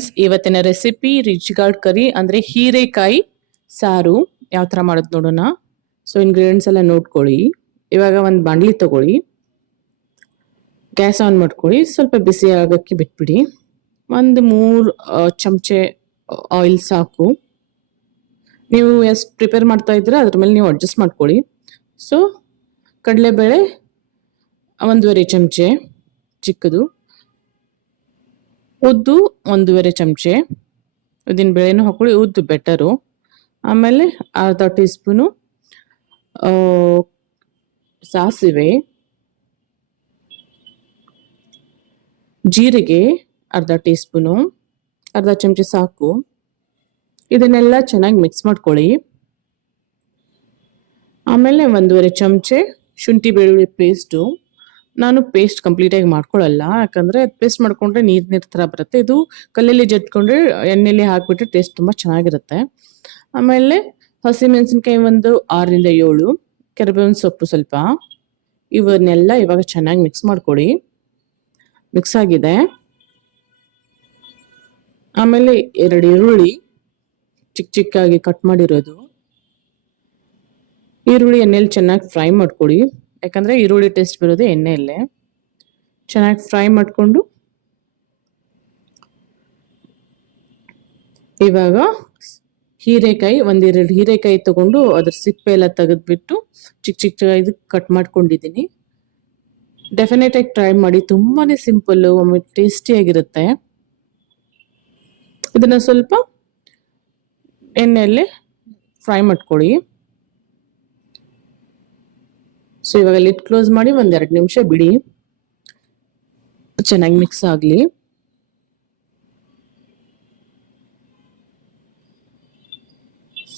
Friends ಇವತ್ತಿನ recipe rich guard ಕರಿ, ಅಂದ್ರೆ ಹೀರೆಕಾಯಿ, ಸಾರು, ಯಾವ ಥರ ಮಾಡೋದು ನೋಡೋಣ. ಸೊ ಇಂಗ್ರೀಡಿಯೆಂಟ್ಸ್ ಎಲ್ಲ ನೋಡ್ಕೊಳ್ಳಿ. ಇವಾಗ ಒಂದು ಬಾಣಲಿ ತಗೊಳ್ಳಿ. ಗ್ಯಾಸ್ ಆನ್ ಮಾಡ್ಕೊಳ್ಳಿ. ಸ್ವಲ್ಪ ಬಿಸಿ ಆಗೋಕ್ಕೆ ಬಿಟ್ಬಿಡಿ. ಒಂದು ಮೂರು ಚಮಚೆ ಆಯಿಲ್ ಸಾಕು. ನೀವು ಎಷ್ಟು ಪ್ರಿಪೇರ್ ಮಾಡ್ತಾ ಇದ್ದೀರಾ ಅದ್ರ ಮೇಲೆ ನೀವು ಅಡ್ಜಸ್ಟ್ ಮಾಡ್ಕೊಳ್ಳಿ. ಸೊ ಕಡಲೆಬೇಳೆ, ಒಂದೂವರೆ ಚಮಚೆ ಚಿಕ್ಕದು. ಉದ್ದು ಒಂದೂವರೆ ಚಮಚೆ, ಉದ್ದಿನ ಬೇಳೆನೂ ಹಾಕೊಳ್ಳಿ ಉದ್ದು ಬೆಟರು ಆಮೇಲೆ ಅರ್ಧ ಟೀ ಸ್ಪೂನು ಸಾಸಿವೆ, ಜೀರಿಗೆ ಅರ್ಧ ಟೀ ಸ್ಪೂನು ಅರ್ಧ ಚಮಚೆ ಸಾಕು. ಇದನ್ನೆಲ್ಲ ಚೆನ್ನಾಗಿ ಮಿಕ್ಸ್ ಮಾಡ್ಕೊಳ್ಳಿ. ಆಮೇಲೆ ಒಂದೂವರೆ ಚಮಚೆ ಶುಂಠಿ ಬೆಳ್ಳುಳ್ಳಿ ಪೇಸ್ಟು ನಾನು ಪೇಸ್ಟ್ ಕಂಪ್ಲೀಟಾಗಿ ಮಾಡ್ಕೊಳ್ಳಲ್ಲ. ಯಾಕಂದರೆ ಪೇಸ್ಟ್ ಮಾಡ್ಕೊಂಡ್ರೆ ನೀರು ನೀರು ಥರ ಬರುತ್ತೆ. ಇದು ಕಲ್ಲಲ್ಲಿ ಜಟ್ಕೊಂಡ್ರೆ ಎಣ್ಣೆಲಿ ಹಾಕಿಬಿಟ್ರೆ ಟೇಸ್ಟ್ ತುಂಬ ಚೆನ್ನಾಗಿರುತ್ತೆ. ಆಮೇಲೆ ಹಸಿಮೆಣಸಿನ್ಕಾಯಿ ಒಂದು ಆರರಿಂದ ಏಳು, ಕೆರಬೇವಿನ ಸೊಪ್ಪು ಸ್ವಲ್ಪ. ಇವನ್ನೆಲ್ಲ ಇವಾಗ ಚೆನ್ನಾಗಿ ಮಿಕ್ಸ್ ಮಾಡ್ಕೊಡಿ. ಮಿಕ್ಸ್ ಆಗಿದೆ. ಆಮೇಲೆ ಎರಡು ಈರುಳ್ಳಿ ಚಿಕ್ಕ ಚಿಕ್ಕಾಗಿ ಕಟ್ ಮಾಡಿರೋದು. ಈರುಳ್ಳಿ ಎಣ್ಣೆಲಿ ಚೆನ್ನಾಗಿ ಫ್ರೈ ಮಾಡ್ಕೊಳ್ಳಿ ಯಾಕಂದ್ರೆ ಈರುಳ್ಳಿ ಟೇಸ್ಟ್ ಬರೋದು ಎಣ್ಣೆಯಲ್ಲೇ. ಚೆನ್ನಾಗಿ ಫ್ರೈ ಮಾಡಿಕೊಂಡು. ಇವಾಗ ಹೀರೆಕಾಯಿ ಒಂದೆರಡು ಹೀರೆಕಾಯಿ ತಗೊಂಡು ಅದ್ರ ಸಿಪ್ಪೆ ಎಲ್ಲ ತೆಗೆದ್ಬಿಟ್ಟು ಚಿಕ್ಕ ಚಿಕ್ಕ ಇದು ಕಟ್ ಮಾಡ್ಕೊಂಡಿದ್ದೀನಿ. ಡೆಫಿನೆಟ್ ಆಗಿ ಟ್ರೈ ಮಾಡಿ ತುಂಬಾ ಸಿಂಪಲ್ಲು ಒಮ್ಮೆ ಟೇಸ್ಟಿಯಾಗಿರುತ್ತೆ ಇದನ್ನು ಸ್ವಲ್ಪ ಎಣ್ಣೆಯಲ್ಲಿ ಫ್ರೈ ಮಾಡ್ಕೊಳ್ಳಿ. ಸೊ ಇವಾಗ ಲಿಟ್ ಕ್ಲೋಸ್ ಮಾಡಿ ಒಂದೆರಡು ನಿಮಿಷ ಬಿಡಿ. ಚೆನ್ನಾಗಿ ಮಿಕ್ಸ್ ಆಗಲಿ.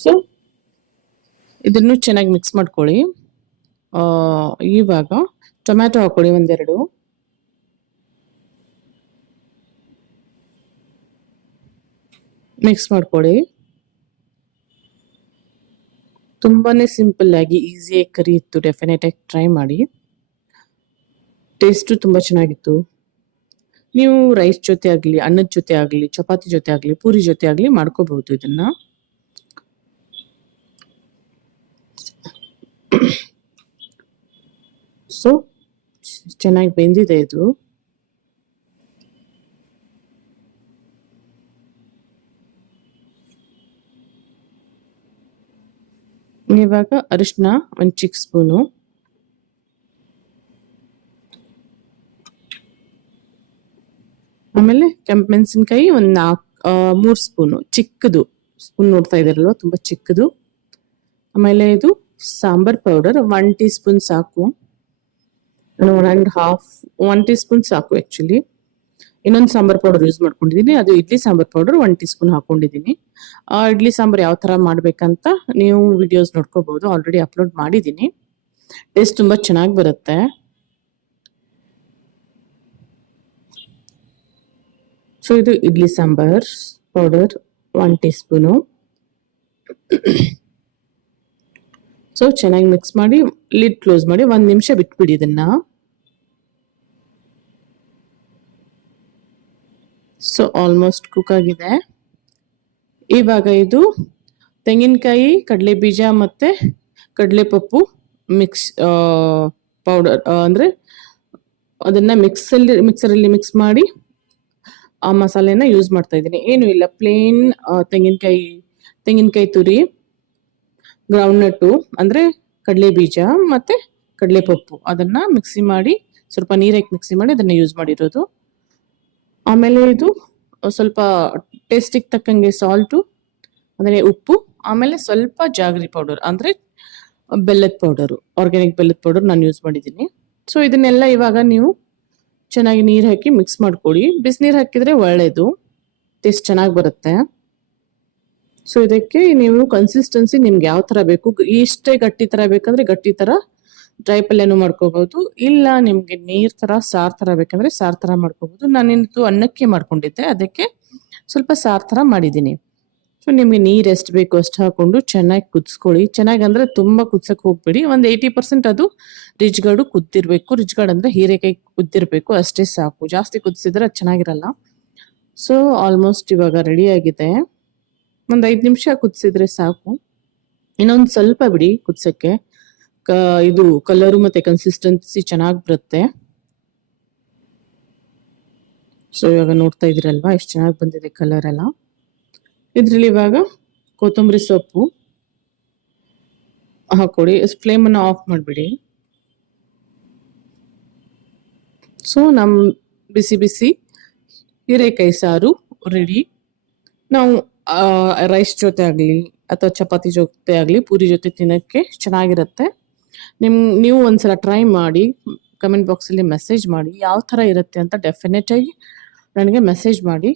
ಸೊ ಇದನ್ನು ಚೆನ್ನಾಗಿ ಮಿಕ್ಸ್ ಮಾಡ್ಕೊಳ್ಳಿ. ಇವಾಗ ಟೊಮ್ಯಾಟೊ ಹಾಕೊಳ್ಳಿ ಒಂದೆರಡು. ಮಿಕ್ಸ್ ಮಾಡ್ಕೊಳ್ಳಿ. ತುಂಬಾನೇ ಸಿಂಪಲ್ ಆಗಿ ಈಸಿಯಾಗಿ ಕರಿ ಇತ್ತು ಡೆಫಿನೆಟ್ ಆಗಿ ಟ್ರೈ ಮಾಡಿ. ಟೇಸ್ಟು ತುಂಬ ಚೆನ್ನಾಗಿತ್ತು. ನೀವು ರೈಸ್ ಜೊತೆ ಆಗಲಿ, ಅನ್ನದ ಜೊತೆ ಆಗಲಿ, ಚಪಾತಿ ಜೊತೆ ಆಗಲಿ, ಪೂರಿ ಜೊತೆ ಆಗಲಿ ಮಾಡ್ಕೋಬಹುದು ಇದನ್ನ. ಸೊ ಚೆನ್ನಾಗಿ ಬೆಂದಿದೆ ಇದು. ಇವಾಗ ಅರಿಶಿನ, ಒಂದು ಚಿಕ್ಕ ಸ್ಪೂನು ಆಮೇಲೆ ಕೆಂಪು ಮೆಣಸಿನ್ಕಾಯಿ ಒಂದು ನಾಲ್ಕು ಮೂರು ಸ್ಪೂನು ಚಿಕ್ಕದು. ಸ್ಪೂನ್ ನೋಡ್ತಾ ಇದ್ದೀರಲ್ವ, ತುಂಬ ಚಿಕ್ಕದು. ಆಮೇಲೆ ಇದು sambar powder one teaspoon ಸಾಕು. One and half one teaspoon ಸಾಕು ಆ್ಯಕ್ಚುಲಿ ಇನ್ನೊಂದು ಸಾಂಬಾರ್ ಪೌಡರ್ ಯೂಸ್ ಮಾಡ್ಕೊಂಡಿದ್ದೀನಿ ಅದು idli sambar powder one teaspoon ಹಾಕೊಂಡಿದ್ದೀನಿ ಇಡ್ಲಿ ಸಾಂಬಾರ್ ಯಾವ ಥರ ಮಾಡ್ಬೇಕಂತ ನೀವು ವಿಡಿಯೋಸ್ ನೋಡ್ಕೋಬಹುದು ಆಲ್ರೆಡಿ ಅಪ್ಲೋಡ್ ಮಾಡಿದ್ದೀನಿ ಟೇಸ್ಟ್ ತುಂಬ ಚೆನ್ನಾಗಿ ಬರುತ್ತೆ. ಸೊ ಇದು idli sambar powder one teaspoon so ಚೆನ್ನಾಗಿ ಮಿಕ್ಸ್ ಮಾಡಿ ಲಿಡ್ ಕ್ಲೋಸ್ ಮಾಡಿ ಒಂದು ನಿಮಿಷ ಬಿಟ್ಬಿಡಿ ಇದನ್ನ. ಸೊ ಆಲ್ಮೋಸ್ಟ್ ಕುಕ್ ಆಗಿದೆ. ಇವಾಗ ಇದು ತೆಂಗಿನಕಾಯಿ ಕಡಲೆ ಬೀಜ ಮತ್ತೆ ಕಡಲೆಪಪ್ಪು ಮಿಕ್ಸ್ ಪೌಡರ್ ಅಂದರೆ ಅದನ್ನ ಮಿಕ್ಸಲ್ಲಿ ಮಿಕ್ಸರಲ್ಲಿ ಮಿಕ್ಸ್ ಮಾಡಿ ಆ ಮಸಾಲೆನ ಯೂಸ್ ಮಾಡ್ತಾ ಇದ್ದೀನಿ. ಏನು ಇಲ್ಲ ಪ್ಲೇನ್ ತೆಂಗಿನಕಾಯಿ ತೆಂಗಿನಕಾಯಿ ತುರಿ ಗ್ರೌಂಡ್ನಟ್ಟು ಅಂದರೆ ಕಡಲೆ ಬೀಜ ಮತ್ತು ಕಡಲೆಪಪ್ಪು. ಅದನ್ನು ಮಿಕ್ಸಿ ಮಾಡಿ ಸ್ವಲ್ಪ ನೀರಾಕಿ ಮಿಕ್ಸಿ ಮಾಡಿ ಅದನ್ನು ಯೂಸ್ ಮಾಡಿರೋದು. ಆಮೇಲೆ ಇದು ಸ್ವಲ್ಪ ಟೇಸ್ಟಿಗೆ ತಕ್ಕಂಗೆ ಸಾಲ್ಟು ಅಂದರೆ ಉಪ್ಪು, ಆಮೇಲೆ ಸ್ವಲ್ಪ ಜಾಗರಿ ಪೌಡರ್, ಅಂದರೆ ಬೆಲ್ಲದ ಪೌಡರು, ಆರ್ಗ್ಯಾನಿಕ್ ಬೆಲ್ಲದ ಪೌಡರ್ ನಾನು ಯೂಸ್ ಮಾಡಿದ್ದೀನಿ. ಸೊ, ಇದನ್ನೆಲ್ಲ ಇವಾಗ ನೀವು ಚೆನ್ನಾಗಿ ನೀರು ಹಾಕಿ ಮಿಕ್ಸ್ ಮಾಡ್ಕೊಳ್ಳಿ. ಬಿಸಿನೀರು ಹಾಕಿದರೆ ಒಳ್ಳೆಯದು ಟೇಸ್ಟ್ ಚೆನ್ನಾಗಿ ಬರುತ್ತೆ. ಸೊ, ಇದಕ್ಕೆ ನೀವು ಕನ್ಸಿಸ್ಟೆನ್ಸಿ ನಿಮ್ಗೆ ಯಾವ ಥರ ಬೇಕು, ಇಷ್ಟೇ ಗಟ್ಟಿ ಥರ ಬೇಕಂದ್ರೆ ಗಟ್ಟಿ ಥರ ಡ್ರೈ ಪಲ್ಯನೂ ಮಾಡ್ಕೋಬಹುದು ಇಲ್ಲ, ನಿಮ್ಗೆ ನೀರ್ ತರ, ಸಾರ್ ತರ ಬೇಕಂದ್ರೆ ಸಾರ್ ತರ ಮಾಡ್ಕೋಬಹುದು ನಾನಿಂದು ಅನ್ನಕ್ಕೆ ಮಾಡ್ಕೊಂಡಿದ್ದೆ, ಅದಕ್ಕೆ ಸ್ವಲ್ಪ ಸಾರ್ ತರ ಮಾಡಿದ್ದೀನಿ. ಸೊ ನಿಮ್ಗೆ ನೀರ್ ಎಷ್ಟು ಬೇಕು ಅಷ್ಟು ಹಾಕೊಂಡು ಚೆನ್ನಾಗಿ ಕುದಿಸ್ಕೊಳ್ಳಿ. ಚೆನ್ನಾಗಿ ಅಂದ್ರೆ ತುಂಬಾ ಕುದ್ಸಕ್ ಹೋಗ್ಬೇಡಿ. ಒಂದ್ ಏಯ್ಟಿ ಪರ್ಸೆಂಟ್ ಅದು ರಿಜ್ ಗಾರ್ಡು ಕುದ್ದಿರ್ಬೇಕು. ರಿಚ್ ಗಾರ್ಡ್ ಅಂದ್ರೆ ಹೀರೆಕಾಯಿ ಕುದ್ದಿರ್ಬೇಕು. ಅಷ್ಟೇ ಸಾಕು. ಜಾಸ್ತಿ ಕುದಿಸಿದ್ರೆ ಅದು ಚೆನ್ನಾಗಿರಲ್ಲ. ಸೊ ಆಲ್ಮೋಸ್ಟ್ ಇವಾಗ ರೆಡಿ ಆಗಿದೆ. ಒಂದು ಐದು ನಿಮಿಷ ಕುದಿಸಿದ್ರೆ ಸಾಕು. ಇನ್ನೊಂದು ಸ್ವಲ್ಪ ಬಿಡಿ ಕುದ್ಸಕ್ಕೆ. ಇದು ಕಲರು ಮತ್ತೆ ಕನ್ಸಿಸ್ಟೆನ್ಸಿ ಚೆನ್ನಾಗಿ ಬರುತ್ತೆ. ಸೊ ಇವಾಗ ನೋಡ್ತಾ ಇದ್ದೀರಲ್ವಾ ಎಷ್ಟು ಚೆನ್ನಾಗಿ ಬಂದಿದೆ ಕಲರ್ ಎಲ್ಲ. ಇದ್ರಲ್ಲಿ ಇವಾಗ ಕೊತ್ತಂಬರಿ ಸೊಪ್ಪು ಹಾಕೊಡಿ ಫ್ಲೇಮನ್ನು ಆಫ್ ಮಾಡಿಬಿಡಿ. ಸೊ ನಮ್ಮ ಬಿಸಿ ಬಿಸಿ ಹೀರೆಕಾಯಿ ಸಾರು ರೆಡಿ ನಾವು ರೈಸ್ ಜೊತೆ ಆಗಲಿ ಅಥವಾ ಚಪಾತಿ ಜೊತೆ ಆಗಲಿ ಪೂರಿ ಜೊತೆ ತಿನ್ನೋಕ್ಕೆ ಚೆನ್ನಾಗಿರುತ್ತೆ. ನಿಮ್, ನೀವು ಒಂದ್ಸಲ ಟ್ರೈ ಮಾಡಿ ಕಮೆಂಟ್ ಬಾಕ್ಸಲ್ಲಿ ಮೆಸೇಜ್ ಮಾಡಿ, ಯಾವ ಥರ ಇರುತ್ತೆ ಅಂತ ಡೆಫಿನೆಟಾಗಿ ನನಗೆ ಮೆಸೇಜ್ ಮಾಡಿ.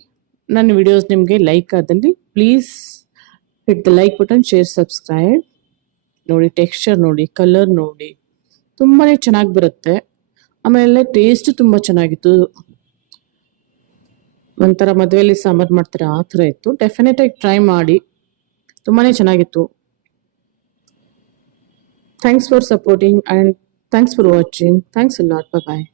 ನನ್ನ ವಿಡಿಯೋಸ್ ನಿಮಗೆ ಲೈಕ್ ಆದಲ್ಲಿ please hit the like button share subscribe ನೋಡಿ ಟೆಕ್ಸ್ಚರ್ ನೋಡಿ ಕಲರ್ ನೋಡಿ ತುಂಬಾ ಚೆನ್ನಾಗಿ ಬರುತ್ತೆ. ಆಮೇಲೆ ಟೇಸ್ಟ್ ತುಂಬ ಚೆನ್ನಾಗಿತ್ತು. ಒಂಥರ ಮದುವೆಯಲ್ಲಿ ಸಾಂಬಾರು ಮಾಡ್ತಾರೆ, ಆ ಥರ ಇತ್ತು. ಡೆಫಿನೆಟ್ ಆಗಿ ಟ್ರೈ ಮಾಡಿ. ತುಂಬಾ ಚೆನ್ನಾಗಿತ್ತು. Thanks for supporting and thanks for watching. Thanks a lot. Bye bye.